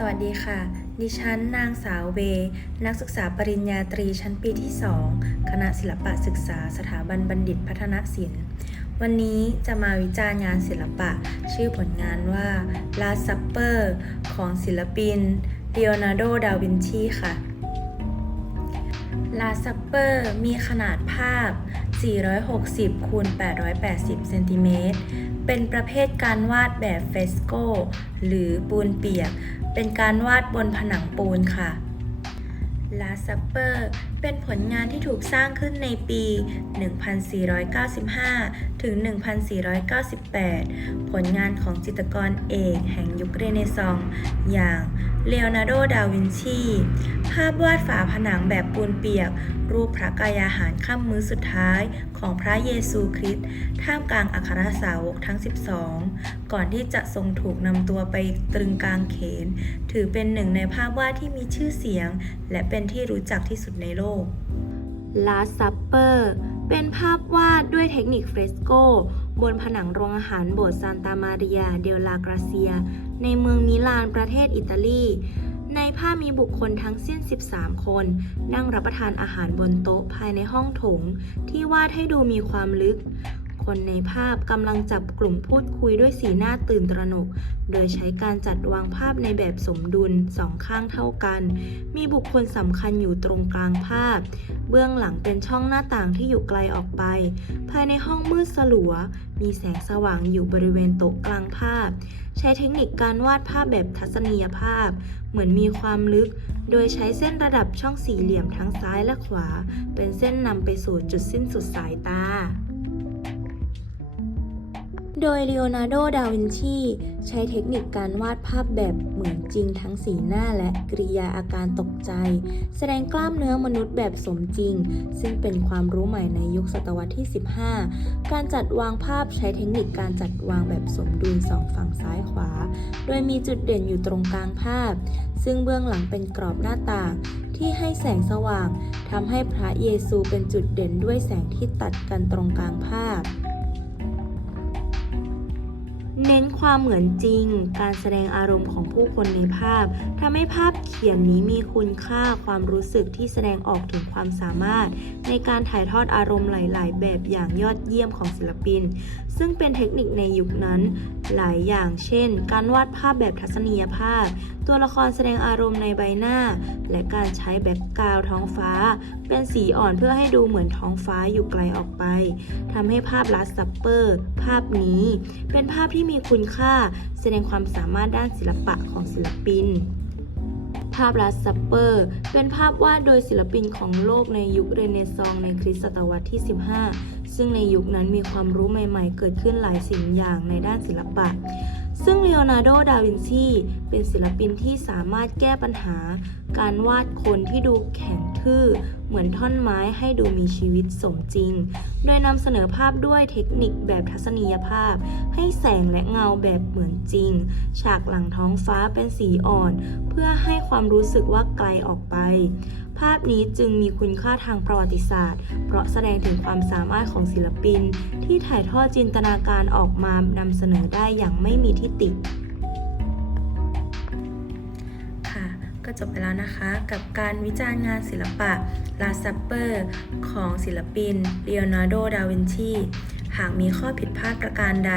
สวัสดีค่ะ ดิฉันนางสาวเว นักศึกษาปริญญาตรีชั้นปีที่ 2 คณะศิลปะศึกษาสถาบันบัณฑิตพัฒนศิลป์ วันนี้จะมาวิจารณ์งานศิลปะ ชื่อผลงานว่า Last Supper ของศิลปิน Leonardo da Vinci ค่ะลาซัปเปอร์มีขนาดภาพ 460คูณ880เซนติเมตร เป็นประเภทการวาดแบบเฟสโกหรือปูนเปียก เป็นการวาดบนผนังปูนค่ะลาซัปเปอร์ เป็นผลงานที่ถูกสร้างขึ้นในปี 1495 ถึง 1498 ผลงานของจิตรกรเอกแห่งยุคเรเนซองส์อย่างเลโอนาร์โด ดาวินชี ภาพวาดฝาผนังแบบปูนเปียก รูปพระกายาหารค่ำมื้อสุดท้ายของพระเยซูคริสต์ท่ามกลางอัครสาวกทั้ง 12 ก่อนที่จะทรงถูกนำตัวไปตรึงกลางเขน ถือเป็นหนึ่งในภาพวาดที่มีชื่อเสียง และเป็นที่รู้จักที่สุดในโลก Last Supper เป็นภาพวาดด้วยเทคนิคเฟรสโก บนผนังโรงอาหารโบสถ์ซานตามาริยาเดลลากราเซีย ในเมืองมิลานประเทศอิตาลี ในภาพมีบุคคลทั้งสิ้น 13 คน นั่งรับประทานอาหารบนโต๊ะภายในห้องโถง ที่วาดให้ดูมีความลึก คนในภาพกำลังจับกลุ่มพูดคุยด้วยสีหน้าตื่นตระหนก โดยใช้การจัดวางภาพในแบบสมดุลสองข้างเท่ากัน มีบุคคลสำคัญอยู่ตรงกลางภาพ เบื้องหลังเป็นช่องหน้าต่างที่อยู่ไกลออกไป ภายในห้องมืดสลัว มีแสงสว่างอยู่บริเวณโต๊ะกลางภาพ ใช้เทคนิคการวาดภาพแบบทัศนียภาพ เหมือนมีความลึก โดยใช้เส้นระดับช่องสี่เหลี่ยมทั้งซ้ายและขวา เป็นเส้นนำไปสู่จุดสิ้นสุดสายตา โดยเลโอนาร์โด ดาวินชี ใช้เทคนิคการวาดภาพแบบเหมือนจริงทั้งสีหน้าและกริยาอาการตกใจ แสดงกล้ามเนื้อมนุษย์แบบสมจริง ซึ่งเป็นความรู้ใหม่ในยุคศตวรรษที่ 15 การจัดวางภาพใช้เทคนิคการจัดวางแบบสมดุลสองฝั่งซ้ายขวา โดยมีจุดเด่นอยู่ตรงกลางภาพ ซึ่งเบื้องหลังเป็นกรอบหน้าต่างที่ให้แสงสว่างทำให้พระเยซูเป็นจุดเด่นด้วยแสงที่ตัดกันตรงกลางภาพ ความเหมือนจริง การแสดงอารมณ์ของผู้คนในภาพทำให้ภาพเขียนนี้มีคุณค่าความรู้สึกที่แสดงออกถึงความสามารถ ในการถ่ายทอดอารมณ์หลาย ๆ แบบอย่างยอดเยี่ยมของศิลปิน ซึ่งเป็นเทคนิคในยุคนั้น หลายอย่างเช่น การวาดภาพแบบทัศนียภาพ ตัวละครแสดงอารมณ์ในใบหน้า และการใช้แบ็กกราวท้องฟ้า เป็นสีอ่อนเพื่อให้ดูเหมือนท้องฟ้าอยู่ไกลออกไปทำให้ภาพ Last Supper ภาพนี้ เป็นภาพที่มีคุณค่า แสดงความสามารถด้านศิลปะของศิลปินภาพ Last Supper เป็นภาพวาดโดยศิลปินของโลกในยุคเรเนซองส์ในคริสตศตวรรษที่ 15 ซึ่งในยุคนั้นมีความรู้ใหม่ๆ เกิดขึ้นหลายสิ่งอย่างในด้านศิลปะ ซึ่งเลโอนาร์โด ดาวินชีเป็นศิลปินที่สามารถแก้ปัญหา การวาดคนที่ดูแข็งทื่อ เหมือนท่อนไม้ให้ดูมีชีวิตสมจริง โดยนำเสนอภาพด้วยเทคนิคแบบทัศนียภาพ ให้แสงและเงาแบบเหมือนจริง ฉากหลังท้องฟ้าเป็นสีอ่อน เพื่อให้ความรู้สึกว่าไกลออกไป ภาพนี้จึงมีคุณค่าทางประวัติศาสตร์ เพราะแสดงถึงความสามารถของศิลปิน ที่ถ่ายทอดจินตนาการออกมานำเสนอได้อย่างไม่มีที่ติค่ะ ก็จบไปแล้วนะคะกับการวิจารณ์งานศิลปะ Last Supper ของศิลปิน Leonardo da Vinci หากมีข้อผิดพลาดประการใด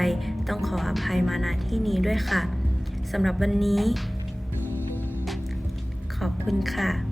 ต้องขออภัยมาณที่นี้ด้วยค่ะสำหรับวันนี้ ขอบคุณค่ะ